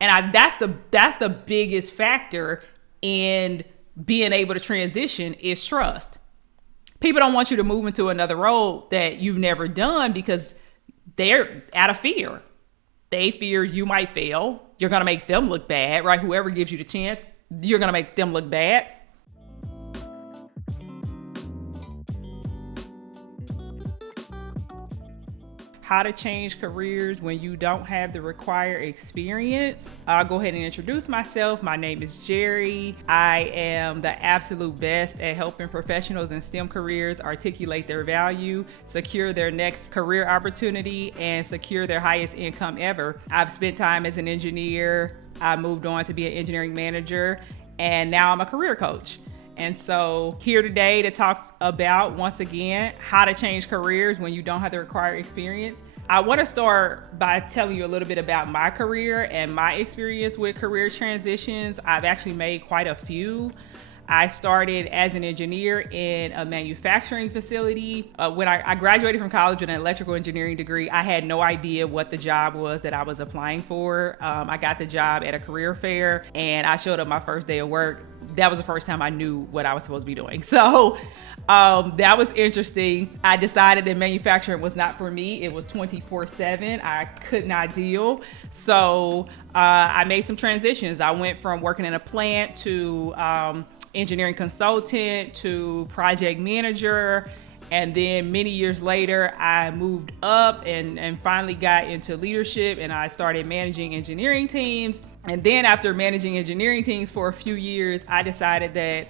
And that's the biggest factor in being able to transition is trust. People don't want you to move into another role that you've never done because they're out of fear. They fear you might fail. You're going to make them look bad, right? Whoever gives you the chance, you're going to make them look bad. How to change careers when you don't have the required experience. I'll go ahead and introduce myself. My name is Gerrie. I am the absolute best at helping professionals in STEM careers articulate their value, secure their next career opportunity, and secure their highest income ever. I've spent time as an engineer. I moved on to be an engineering manager, and now I'm a career coach. And so here today to talk about, once again, how to change careers when you don't have the required experience. I want to start by telling you a little bit about my career and my experience with career transitions. I've actually made quite a few. I started as an engineer in a manufacturing facility. When I graduated from college with an electrical engineering degree, I had no idea what the job was that I was applying for. I got the job at a career fair and I showed up my first day of work. That was the first time I knew what I was supposed to be doing. So that was interesting. I decided that manufacturing was not for me. It was 24/7. I could not deal. So I made some transitions. I went from working in a plant to engineering consultant to project manager. And then many years later, I moved up and finally got into leadership and I started managing engineering teams. And then after managing engineering teams for a few years, I decided that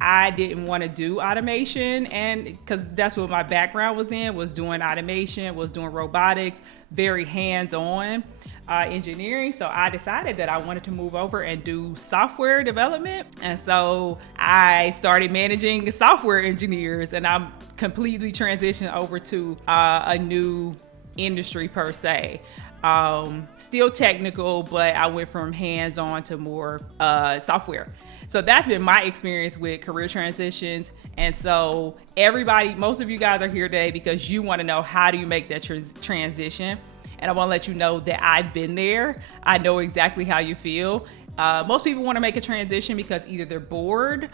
I didn't want to do automation, and because that's what my background was doing automation, was doing robotics, very hands-on engineering. So I decided that I wanted to move over and do software development. And so I started managing software engineers and I'm completely transitioned over to a new industry per se. Still technical, but I went from hands-on to more software. So that's been my experience with career transitions. And so most of you guys are here today because you want to know, how do you make that transition? And I want to let you know that I've been there. I know exactly how you feel. Most people want to make a transition because either they're bored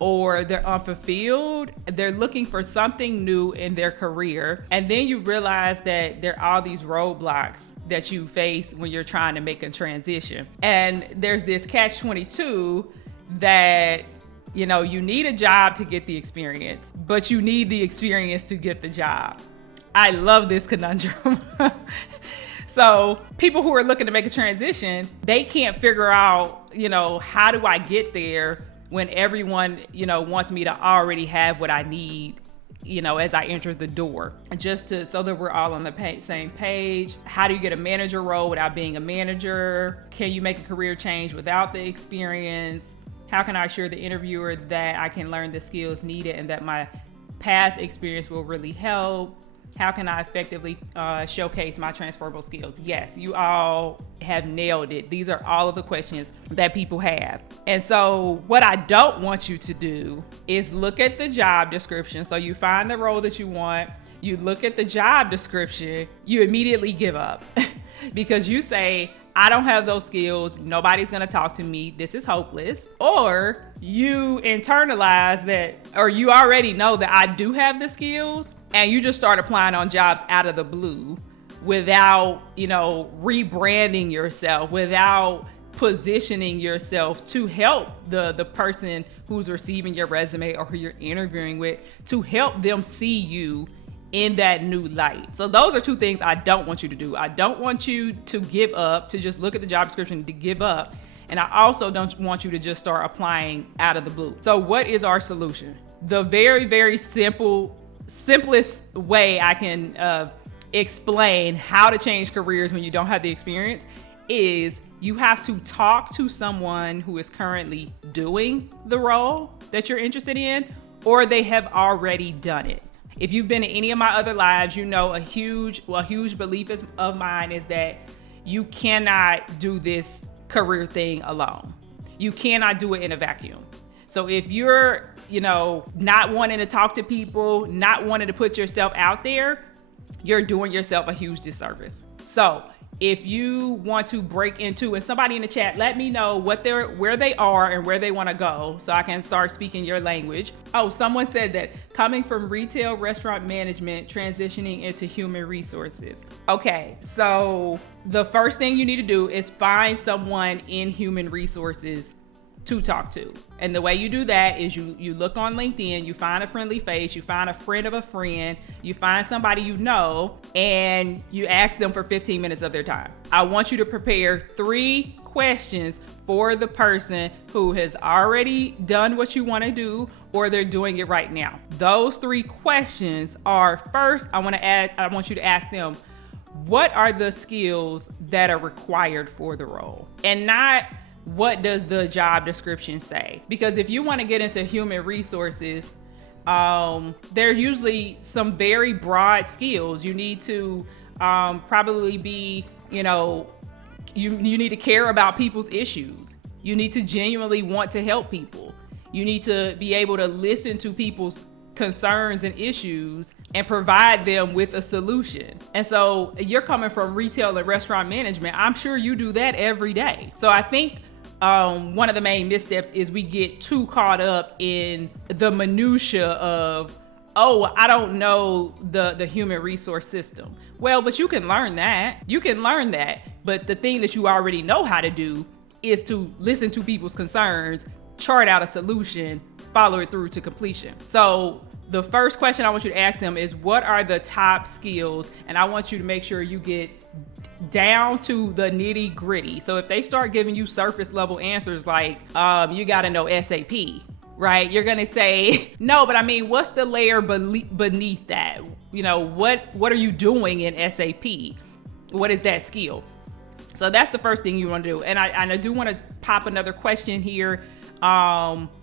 or they're unfulfilled. They're looking for something new in their career. And then you realize that there are all these roadblocks that you face when you're trying to make a transition. And there's this catch-22 that, you need a job to get the experience, but you need the experience to get the job. I love this conundrum. So people who are looking to make a transition, they can't figure out, how do I get there when everyone, wants me to already have what I need, as I enter the door, so that we're all on the same page. How do you get a manager role without being a manager? Can you make a career change without the experience? How can I assure the interviewer that I can learn the skills needed and that my past experience will really help? How can I effectively showcase my transferable skills? Yes, you all have nailed it. These are all of the questions that people have. And so what I don't want you to do is look at the job description. So you find the role that you want, you look at the job description, you immediately give up because you say, I don't have those skills. Nobody's going to talk to me. This is hopeless. Or you internalize that, or you already know that I do have the skills and you just start applying on jobs out of the blue without, rebranding yourself, without positioning yourself to help the person who's receiving your resume or who you're interviewing with, to help them see you in that new light. So those are two things I don't want you to do. I don't want you to give up, to just look at the job description to give up. And I also don't want you to just start applying out of the blue. So what is our solution? The very, very simplest way I can explain how to change careers when you don't have the experience is you have to talk to someone who is currently doing the role that you're interested in, or they have already done it. If you've been in any of my other lives, a huge belief of mine is that you cannot do this career thing alone. You cannot do it in a vacuum. So if you're, not wanting to talk to people, not wanting to put yourself out there, you're doing yourself a huge disservice. So If you want to break into, and somebody in the chat, let me know where they are and where they want to go so I can start speaking your language. Oh, someone said that coming from retail restaurant management, transitioning into human resources. Okay, so the first thing you need to do is find someone in human resources to talk to. And the way you do that is you look on LinkedIn, you find a friendly face, you find a friend of a friend, you find somebody you know, and you ask them for 15 minutes of their time. I want you to prepare 3 questions for the person who has already done what you want to do or they're doing it right now. Those 3 questions are, first, I want you to ask them, what are the skills that are required for the role? And not, what does the job description say? Because if you want to get into human resources, there are usually some very broad skills. You need to probably be, you need to care about people's issues. You need to genuinely want to help people. You need to be able to listen to people's concerns and issues and provide them with a solution. And so you're coming from retail and restaurant management. I'm sure you do that every day. So I think one of the main missteps is we get too caught up in the minutia of, oh, I don't know the human resource system. Well, but you can learn that. But the thing that you already know how to do is to listen to people's concerns, chart out a solution, follow it through to completion. So the first question I want you to ask them is, what are the top skills? And I want you to make sure you get down to the nitty gritty. So if they start giving you surface level answers like, you got to know SAP, right? You're going to say, no, but I mean, what's the layer beneath that? What are you doing in SAP? What is that skill? So that's the first thing you want to do. And I do want to pop another question here.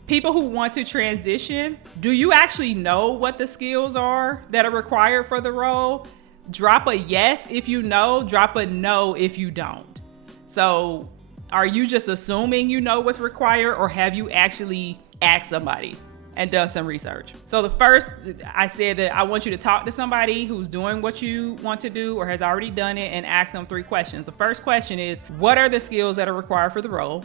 People who want to transition, do you actually know what the skills are that are required for the role? Drop a yes if you know, drop a no if you don't. So are you just assuming you know what's required, or have you actually asked somebody and done some research? So the first, I said that I want you to talk to somebody who's doing what you want to do or has already done it and ask them 3 questions. The first question is, what are the skills that are required for the role?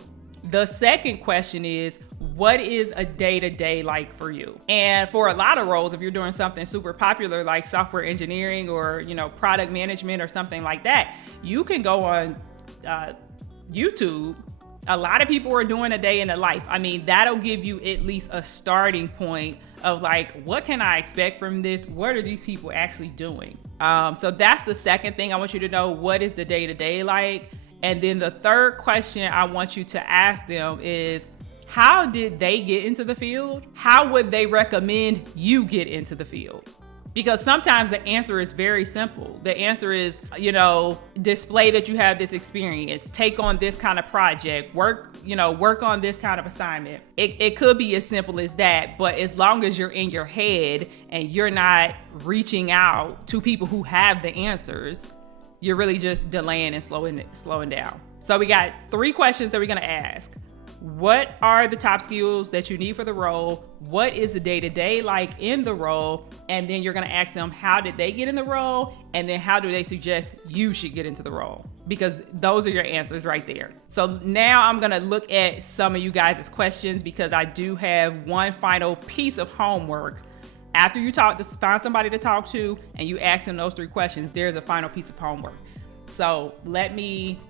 The second question is, what is a day-to-day like for you? And for a lot of roles, if you're doing something super popular like software engineering or, product management or something like that, you can go on YouTube. A lot of people are doing a day in the life. I mean, that'll give you at least a starting point of like, what can I expect from this? What are these people actually doing? So that's the second thing I want you to know. What is the day-to-day like? And then the third question I want you to ask them is, how did they get into the field? How would they recommend you get into the field? Because sometimes the answer is very simple. The answer is, display that you have this experience, take on this kind of project, work on this kind of assignment. It could be as simple as that, but as long as you're in your head and you're not reaching out to people who have the answers, you're really just delaying and slowing down. So we got 3 questions that we're gonna ask. What are the top skills that you need for the role? What is the day-to-day like in the role? And then you're gonna ask them, how did they get in the role? And then how do they suggest you should get into the role? Because those are your answers right there. So now I'm gonna look at some of you guys' questions, because I do have one final piece of homework. After you find somebody to talk to and you ask them those 3 questions, there's a final piece of homework. So let me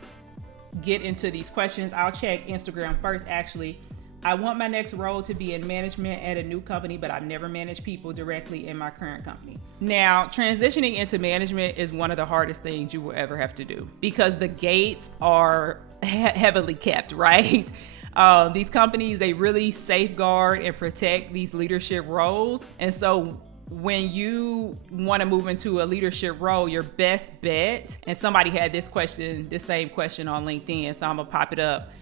get into these questions. I'll check Instagram first, actually. I want my next role to be in management at a new company, but I've never managed people directly in my current company. Now, transitioning into management is one of the hardest things you will ever have to do, because the gates are heavily kept, right? These companies, they really safeguard and protect these leadership roles. And so when you want to move into a leadership role, your best bet, and somebody had this same question on LinkedIn, so I'm gonna pop it up.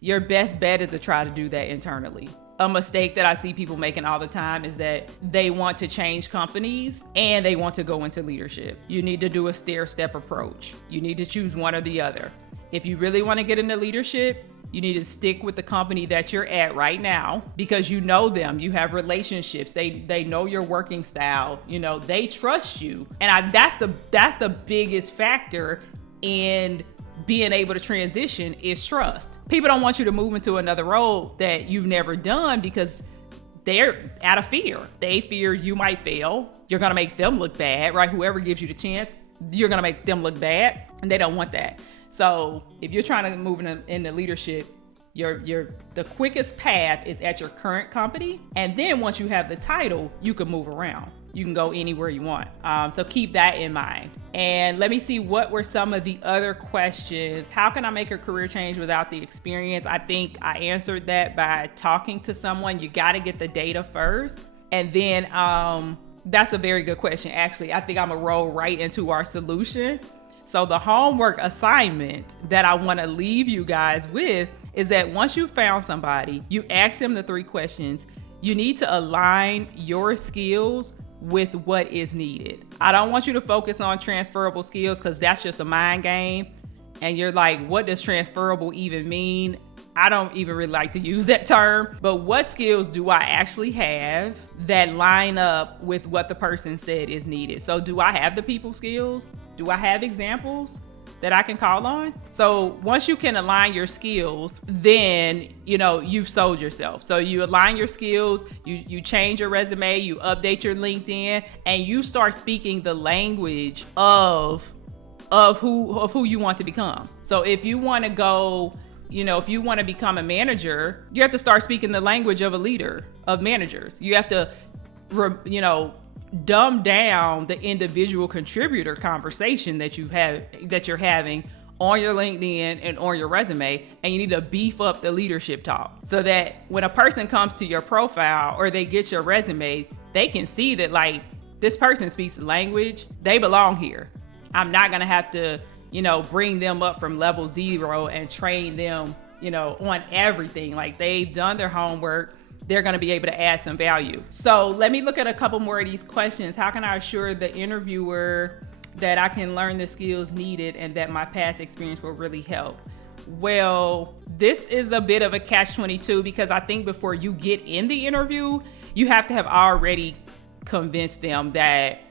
Your best bet is to try to do that internally. A mistake that I see people making all the time is that they want to change companies and they want to go into leadership. You need to do a stair-step approach. You need to choose one or the other. If you really want to get into leadership, you need to stick with the company that you're at right now, because you know them, you have relationships, they know your working style, they trust you. And that's the biggest factor in being able to transition is trust. People don't want you to move into another role that you've never done because they're out of fear. They fear you might fail. You're going to make them look bad, right? Whoever gives you the chance, you're going to make them look bad, and they don't want that. So if you're trying to move into leadership, the quickest path is at your current company. And then once you have the title, you can move around. You can go anywhere you want. So keep that in mind. And let me see, what were some of the other questions? How can I make a career change without the experience? I think I answered that by talking to someone. You got to get the data first. And then that's a very good question. Actually, I think I'm gonna roll right into our solution. So the homework assignment that I want to leave you guys with is that once you found somebody, you ask them the 3 questions. You need to align your skills with what is needed. I don't want you to focus on transferable skills because that's just a mind game. And you're like, what does transferable even mean? I don't even really like to use that term, but what skills do I actually have that line up with what the person said is needed? So do I have the people skills? Do I have examples that I can call on? So once you can align your skills, then, you've sold yourself. So you align your skills, you change your resume, you update your LinkedIn, and you start speaking the language of who you want to become. So if you want to go, if you want to become a manager, you have to start speaking the language of a leader, of managers. You have to, dumb down the individual contributor conversation that you're having on your LinkedIn and on your resume, and you need to beef up the leadership talk so that when a person comes to your profile or they get your resume, they can see that this person speaks the language, they belong here. I'm not gonna have to bring them up from level 0 and train them, on everything. They've done their homework. They're going to be able to add some value. So let me look at a couple more of these questions. How can I assure the interviewer that I can learn the skills needed and that my past experience will really help? Well, this is a bit of a catch-22 because I think before you get in the interview, you have to have already convinced them that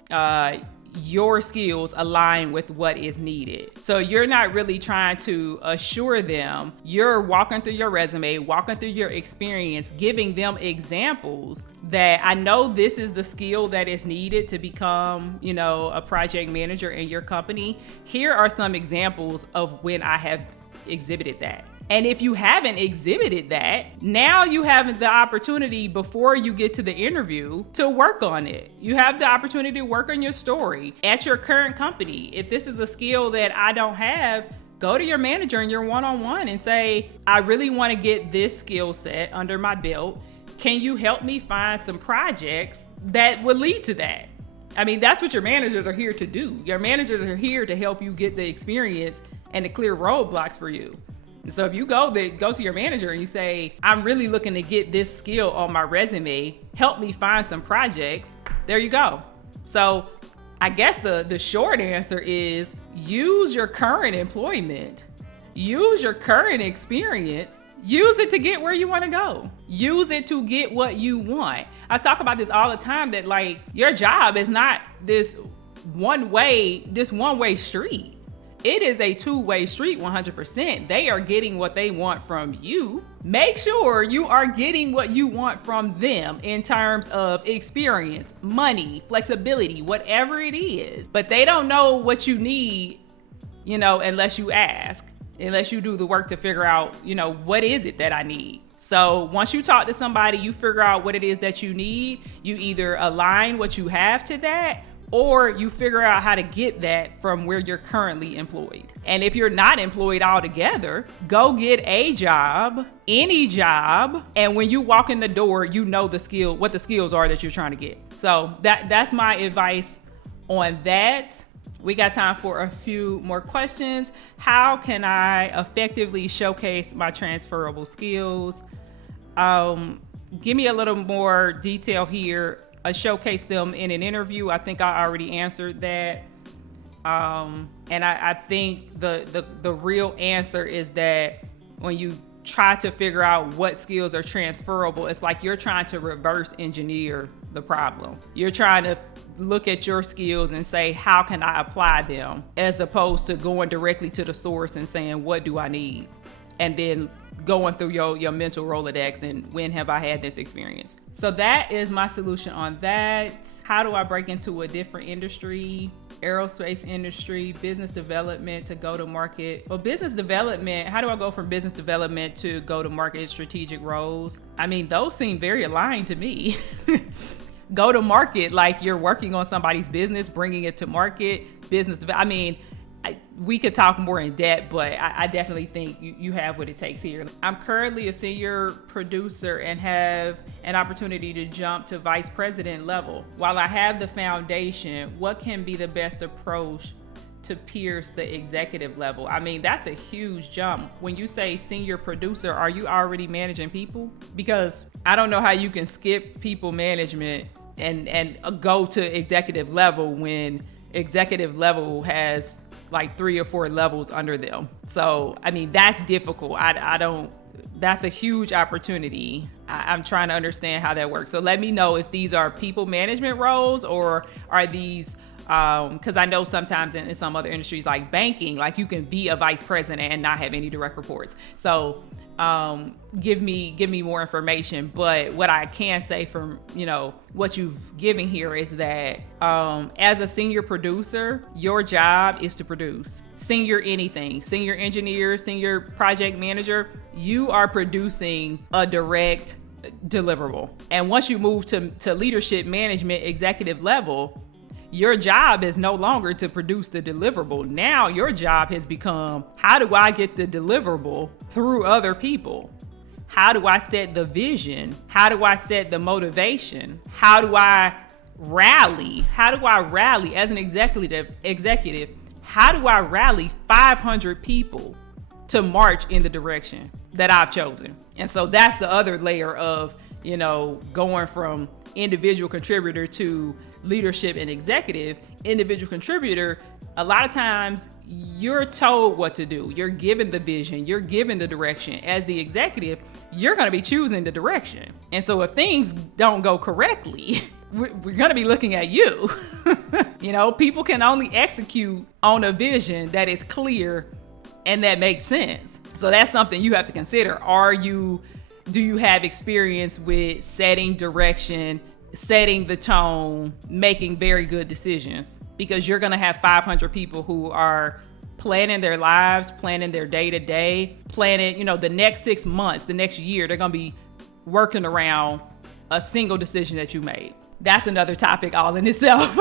your skills align with what is needed. So you're not really trying to assure them. You're walking through your resume, walking through your experience, giving them examples that I know this is the skill that is needed to become, a project manager in your company. Here are some examples of when I have exhibited that. And if you haven't exhibited that, now you have the opportunity before you get to the interview to work on it. You have the opportunity to work on your story at your current company. If this is a skill that I don't have, go to your manager in your one-on-one and say, I really want to get this skill set under my belt. Can you help me find some projects that would lead to that? I mean, that's what your managers are here to do. Your managers are here to help you get the experience and to clear roadblocks for you. So if you go to your manager and you say, I'm really looking to get this skill on my resume, help me find some projects, there you go. So I guess the short answer is use your current employment, use your current experience, use it to get where you want to go. Use it to get what you want. I talk about this all the time that your job is not this one-way street. It is a 2-way street, 100%. They are getting what they want from you. Make sure you are getting what you want from them in terms of experience, money, flexibility, whatever it is. But they don't know what you need, unless you ask, unless you do the work to figure out, what is it that I need? So once you talk to somebody, you figure out what it is that you need. You either align what you have to that, or you figure out how to get that from where you're currently employed. And if you're not employed altogether, go get a job, any job. And when you walk in the door, what the skills are that you're trying to get. So that's my advice on that. We got time for a few more questions. How can I effectively showcase my transferable skills? Give me a little more detail here. Showcase them in an interview. I think I already answered that. And I think the real answer is that when you try to figure out what skills are transferable, it's like you're trying to reverse engineer the problem. You're trying to look at your skills and say, how can I apply them? As opposed to going directly to the source and saying, what do I need? And then going through your mental Rolodex and when have I had this experience? So that is my solution on that. How do I break into a different industry? Aerospace industry, business development to go to market. Well, business development, how do I go from business development to go to market strategic roles? I mean, those seem very aligned to me. Go to market, like you're working on somebody's business, bringing it to market. We could talk more in depth, but I definitely think you have what it takes here. I'm currently a senior producer and have an opportunity to jump to vice president level. While I have the foundation, what can be the best approach to pierce the executive level? I mean, that's a huge jump. When you say senior producer, are you already managing people? Because I don't know how you can skip people management and go to executive level when executive level has like 3 or 4 levels under them. So, I mean, that's difficult. That's a huge opportunity. I'm trying to understand how that works. So let me know if these are people management roles or are these, because I know sometimes in some other industries like banking, like you can be a vice president and not have any direct reports. So give me more information. But what I can say from, what you've given here is that as a senior producer, your job is to produce. Senior anything, senior engineer, senior project manager, you are producing a direct deliverable. And once you move to leadership, management, executive level, your job is no longer to produce the deliverable. Now your job has become, how do I get the deliverable through other people? How do I set the vision? How do I set the motivation? How do I rally? How do I rally as an executive? How do I rally 500 people to march in the direction that I've chosen? And so that's the other layer of, going from individual contributor to leadership and executive. Individual contributor, a lot of times you're told what to do. You're given the vision, you're given the direction. As the executive, you're going to be choosing the direction. And so if things don't go correctly, we're going to be looking at you. People can only execute on a vision that is clear and that makes sense. So that's something you have to consider. Do you have experience with setting direction, setting the tone, making very good decisions? Because you're going to have 500 people who are planning their lives, planning their day-to-day, planning, the next 6 months, the next year, they're going to be working around a single decision that you made. That's another topic all in itself.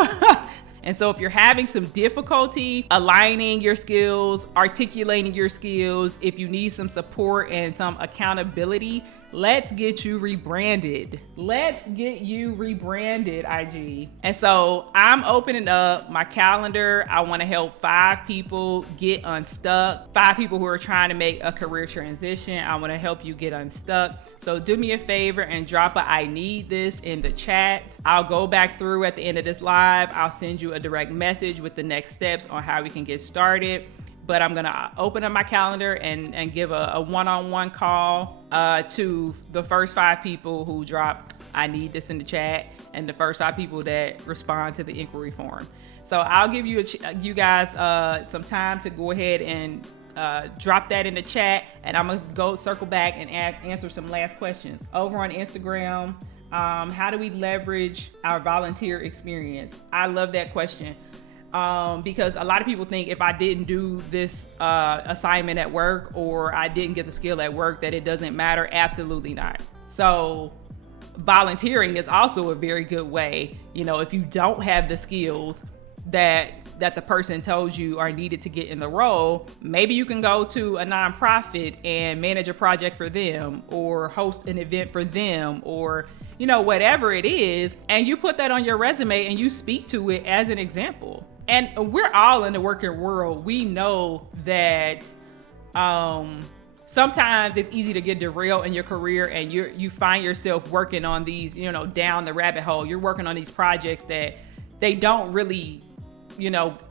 And so if you're having some difficulty aligning your skills, articulating your skills, if you need some support and some accountability, let's get you rebranded. Let's get you rebranded, IG. And so I'm opening up my calendar. I want to help 5 people get unstuck. 5 people who are trying to make a career transition. I want to help you get unstuck. So do me a favor and drop a I need this in the chat. I'll go back through at the end of this live. I'll send you a direct message with the next steps on how we can get started. But I'm going to open up my calendar and give a one-on-one call to the first 5 people who drop I need this in the chat and the first 5 people that respond to the inquiry form. So I'll give you guys some time to go ahead and drop that in the chat, and I'm going to go circle back and answer some last questions. Over on Instagram, how do we leverage our volunteer experience? I love that question. Because a lot of people think if I didn't do this assignment at work or I didn't get the skill at work that it doesn't matter. Absolutely not. So volunteering is also a very good way. If you don't have the skills that the person told you are needed to get in the role, maybe you can go to a nonprofit and manage a project for them or host an event for them or whatever it is, and you put that on your resume and you speak to it as an example. And we're all in the working world. We know that sometimes it's easy to get derailed in your career and you find yourself working on these, down the rabbit hole. You're working on these projects that they don't really,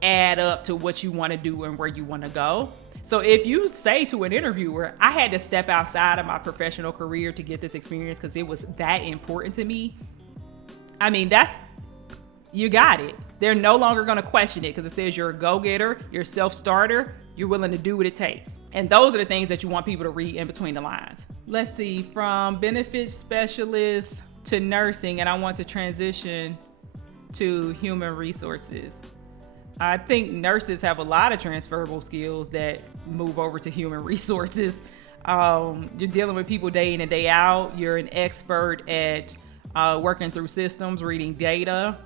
add up to what you want to do and where you want to go. So if you say to an interviewer, I had to step outside of my professional career to get this experience because it was that important to me, I mean, you got it. They're no longer going to question it because it says you're a go-getter, you're a self-starter, you're willing to do what it takes. And those are the things that you want people to read in between the lines. Let's see, from benefits specialist to nursing, and I want to transition to human resources. I think nurses have a lot of transferable skills that move over to human resources. You're dealing with people day in and day out. You're an expert at working through systems, reading data.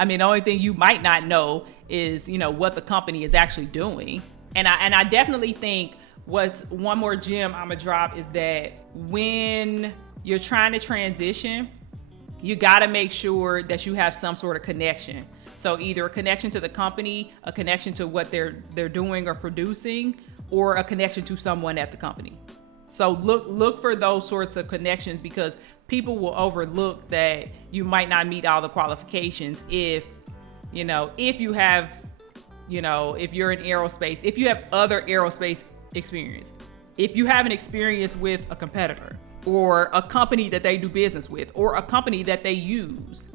I mean, the only thing you might not know is, what the company is actually doing. And I definitely think what's one more gem I'm gonna drop is that when you're trying to transition, you gotta make sure that you have some sort of connection. So either a connection to the company, a connection to what they're doing or producing, or a connection to someone at the company. So look for those sorts of connections, because people will overlook that you might not meet all the qualifications if you have, if you're in aerospace, if you have other aerospace experience, if you have an experience with a competitor or a company that they do business with or a company that they use.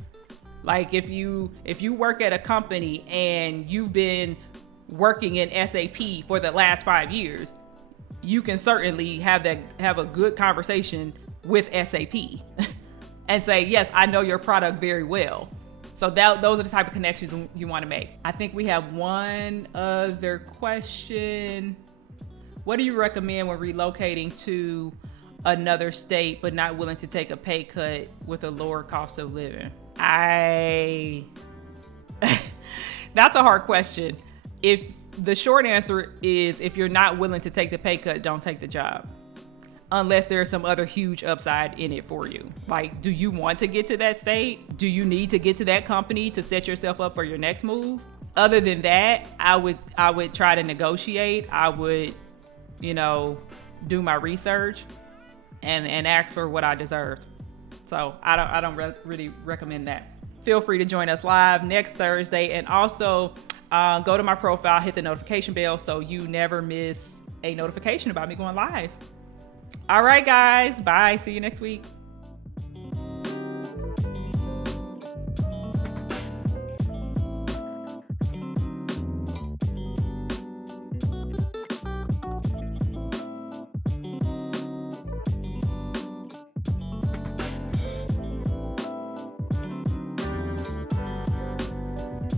Like if you work at a company and you've been working in SAP for the last 5 years, you can certainly have a good conversation with SAP and say, yes, I know your product very well. So those are the type of connections you want to make. I think we have one other question. What do you recommend when relocating to another state but not willing to take a pay cut with a lower cost of living? That's a hard question. If the short answer is, if you're not willing to take the pay cut, don't take the job. Unless there's some other huge upside in it for you. Like, do you want to get to that state? Do you need to get to that company to set yourself up for your next move? Other than that, I would try to negotiate. I would, do my research and ask for what I deserved. So I don't really recommend that. Feel free to join us live next Thursday, and also go to my profile, hit the notification bell so you never miss a notification about me going live. All right, guys. Bye. See you next week.